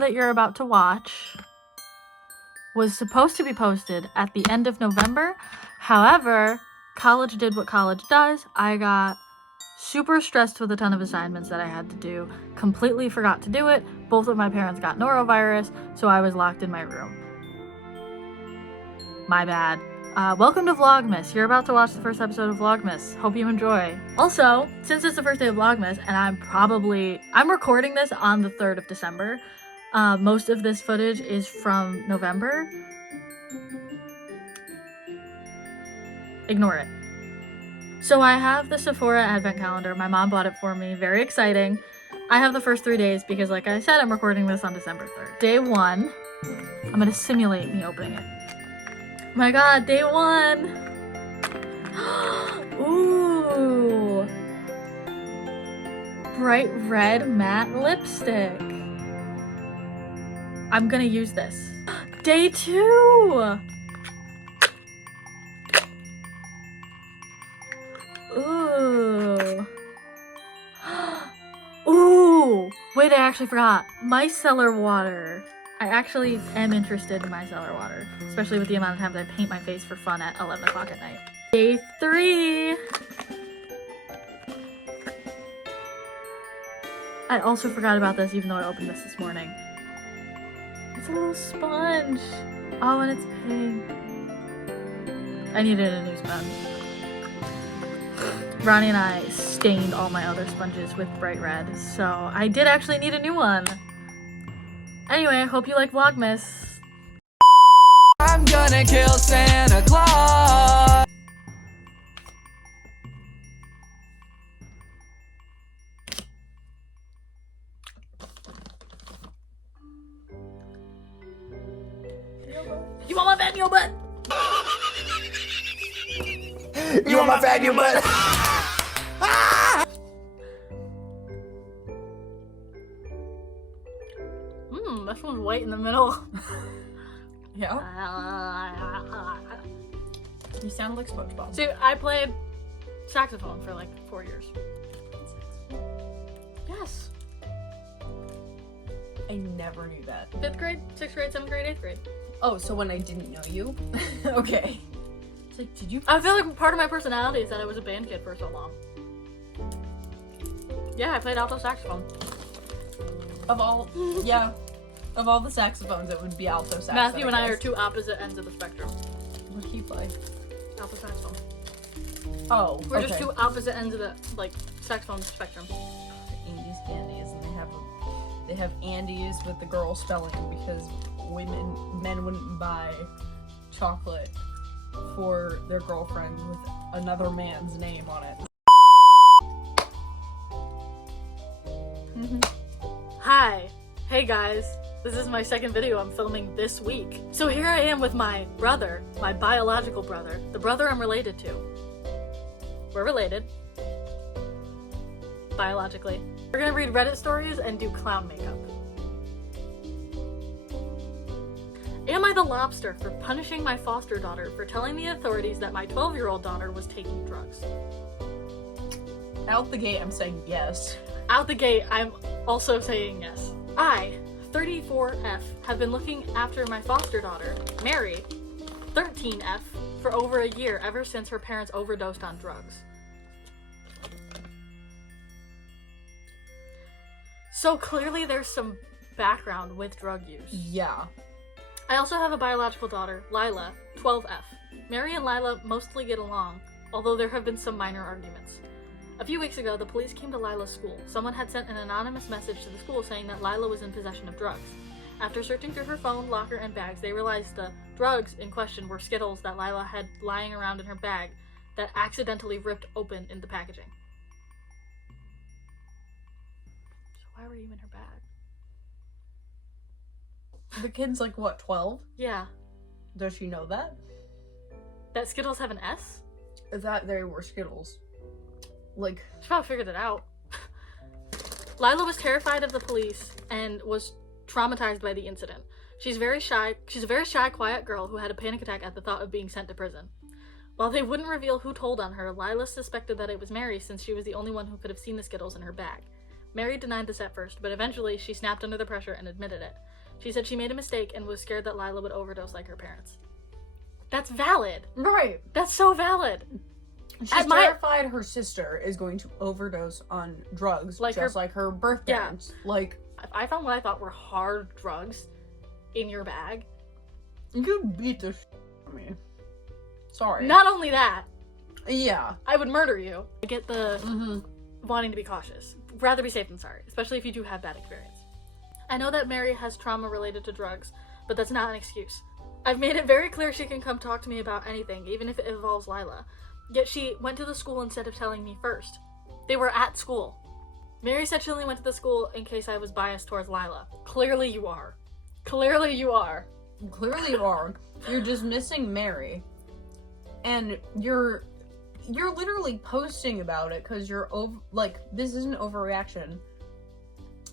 video that you're about to watch was supposed to be posted at the end of November. However, college did what college does. I got super stressed with a ton of assignments that I had to do, completely forgot to do it. Both of my parents got norovirus, so I was locked in my room. My bad. Welcome to VLOGMAS. You're about to watch the first episode of VLOGMAS. Hope you enjoy. Also, since it's the first day of VLOGMAS, and I'm recording this on the 3rd of December. Most of this footage is from November. Ignore it. So I have the Sephora advent calendar. My mom bought it for me. Very exciting. I have the first 3 days because, like I said, I'm recording this on December 3rd. Day 1, I'm gonna simulate me opening it. Oh my god, day 1! Ooh! Bright red matte lipstick. I'm gonna use this. Day 2! Ooh. Ooh! Wait, I actually forgot. Micellar water. I actually am interested in micellar water, especially with the amount of times I paint my face for fun at 11 o'clock at night. Day 3! I also forgot about this even though I opened this morning. It's a little sponge. Oh, and it's pink. I needed a new sponge. Ronnie and I stained all my other sponges with bright red, so I did actually need a new one. Anyway, I hope you like VLOGMAS. I'm gonna kill Santa Claus. You want my fat in your butt? You want my fat in your butt? This one's white in the middle. Yeah. You sound like SpongeBob. See, I played saxophone for like 4 years. Yes. I never knew that. 5th grade, 6th grade, 7th grade, 8th grade. Oh, so when I didn't know you? Okay. It's like, did you? I feel like part of my personality is that I was a band kid for so long. Yeah, I played alto saxophone. Of all, yeah. Of all the saxophones, it would be alto sax. Matthew and I are two opposite ends of the spectrum. What do you play? Alto saxophone. Oh, We're just two opposite ends of the saxophone spectrum. Andy's Candies, and they have Andy's with the girl spelling because men wouldn't buy chocolate for their girlfriend with another man's name on it. Hi. Hey guys. This is my second video I'm filming this week. So here I am with my brother, my biological brother, the brother I'm related to. We're related. Biologically. We're gonna read Reddit stories and do clown makeup. Am I the lobster for punishing my foster daughter for telling the authorities that my 12-year-old daughter was taking drugs? Out the gate, I'm saying yes. Out the gate, I'm also saying yes. I, 34F, have been looking after my foster daughter, Mary, 13F, for over a year ever since her parents overdosed on drugs. So clearly there's some background with drug use. Yeah. I also have a biological daughter, Lila, 12F. Mary and Lila mostly get along, although there have been some minor arguments. A few weeks ago, the police came to Lila's school. Someone had sent an anonymous message to the school saying that Lila was in possession of drugs. After searching through her phone, locker, and bags, they realized the drugs in question were Skittles that Lila had lying around in her bag that accidentally ripped open in the packaging. So why were you in her bag? The kid's like, what, 12? Yeah. Does she know that? That Skittles have an S? That they were Skittles. Like, she probably figured it out. Lila was terrified of the police and was traumatized by the incident. She's a very shy, quiet girl who had a panic attack at the thought of being sent to prison. While they wouldn't reveal who told on her, Lila suspected that it was Mary since she was the only one who could have seen the Skittles in her bag. Mary denied this at first, but eventually she snapped under the pressure and admitted it. She said she made a mistake and was scared that Lila would overdose like her parents. That's valid. Right. That's so valid. She's terrified her sister is going to overdose on drugs, like her birth parents. Yeah. Like, if I found what I thought were hard drugs in your bag, you could beat the shit out of me. Sorry. Not only that. Yeah. I would murder you. I get the wanting to be cautious. Rather be safe than sorry, especially if you do have bad experience. I know that Mary has trauma related to drugs, but that's not an excuse. I've made it very clear she can come talk to me about anything, even if it involves Lila. Yet she went to the school instead of telling me first. They were at school. Mary said she only went to the school in case I was biased towards Lila. Clearly you are. Clearly you are. Clearly you are. You're dismissing Mary. And you're literally posting about it because you're this is an overreaction.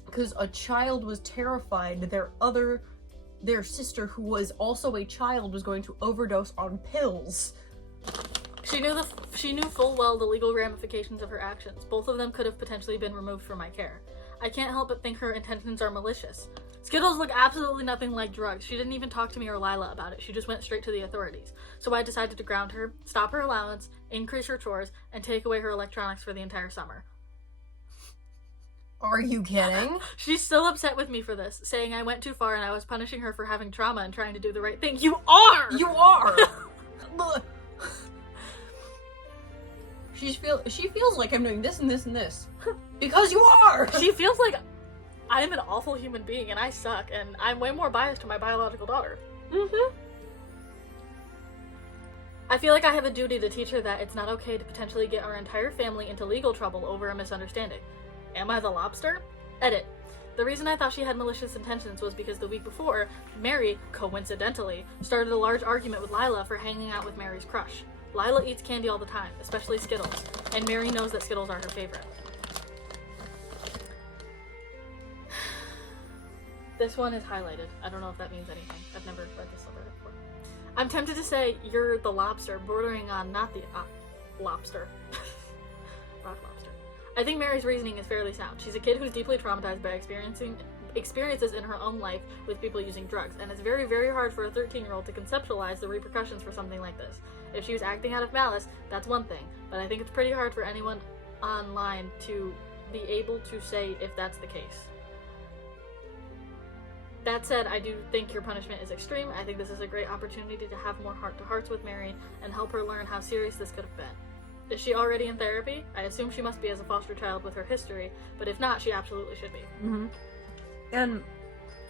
Because a child was terrified their sister, who was also a child, was going to overdose on pills. She knew full well the legal ramifications of her actions. Both of them could have potentially been removed from my care. I can't help but think her intentions are malicious. Skittles look absolutely nothing like drugs. She didn't even talk to me or Lila about it. She just went straight to the authorities. So I decided to ground her, stop her allowance, increase her chores, and take away her electronics for the entire summer. Are you kidding? She's still upset with me for this, saying I went too far and I was punishing her for having trauma and trying to do the right thing. You are! You are! She feels like I'm doing this and this and this. Because you are! She feels like I'm an awful human being and I suck and I'm way more biased to my biological daughter. I feel like I have a duty to teach her that it's not okay to potentially get our entire family into legal trouble over a misunderstanding. Am I the lobster? Edit. The reason I thought she had malicious intentions was because the week before, Mary, coincidentally, started a large argument with Lila for hanging out with Mary's crush. Lila eats candy all the time, especially Skittles, and Mary knows that Skittles are her favorite. This one is highlighted. I don't know if that means anything. I've never read this letter before. I'm tempted to say you're the lobster, bordering on not the lobster. Rock lobster. I think Mary's reasoning is fairly sound. She's a kid who's deeply traumatized by experiences in her own life with people using drugs, and it's very, very hard for a 13-year-old to conceptualize the repercussions for something like this. If she was acting out of malice, that's one thing, but I think it's pretty hard for anyone online to be able to say if that's the case. That said, I do think your punishment is extreme. I think this is a great opportunity to have more heart-to-hearts with Mary and help her learn how serious this could have been. Is she already in therapy? I assume she must be as a foster child with her history, but if not, she absolutely should be. And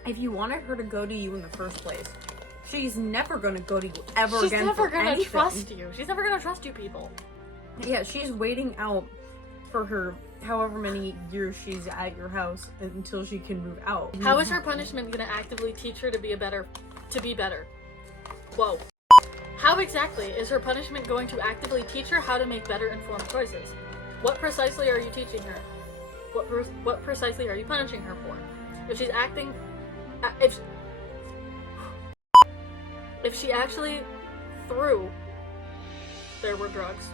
if you wanted her to go to you in the first place, she's never going to go to you ever again. She's never going to anything. trust you. She's never going to trust you people. Yeah, she's waiting out for her however many years she's at your house until she can move out. How is her punishment going to actively teach her to be better? Whoa. How exactly is her punishment going to actively teach her how to make better informed choices? What precisely are you teaching her? What precisely are you punishing her for? If she's acting... If she actually threw... There were drugs.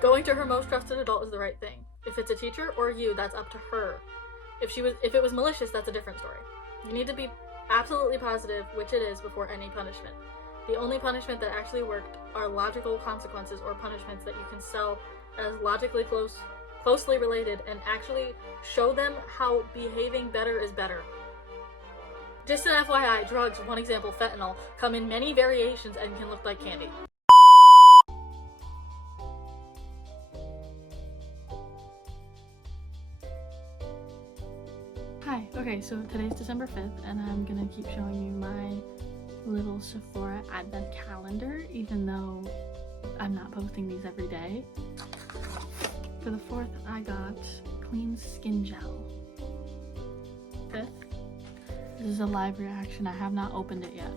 Going to her most trusted adult is the right thing. If it's a teacher or you, that's up to her. If it was malicious, that's a different story. You need to be absolutely positive which it is before any punishment. The only punishment that actually worked are logical consequences or punishments that you can sell as logically closely related and actually show them how behaving better is better. Just an FYI, drugs, one example, fentanyl, come in many variations and can look like candy. Hi, okay, so today's December 5th and I'm gonna keep showing you my little Sephora advent calendar, even though I'm not posting these every day. For the 4th, I got Clean Skin Gel. 5th, this is a live reaction. I have not opened it yet.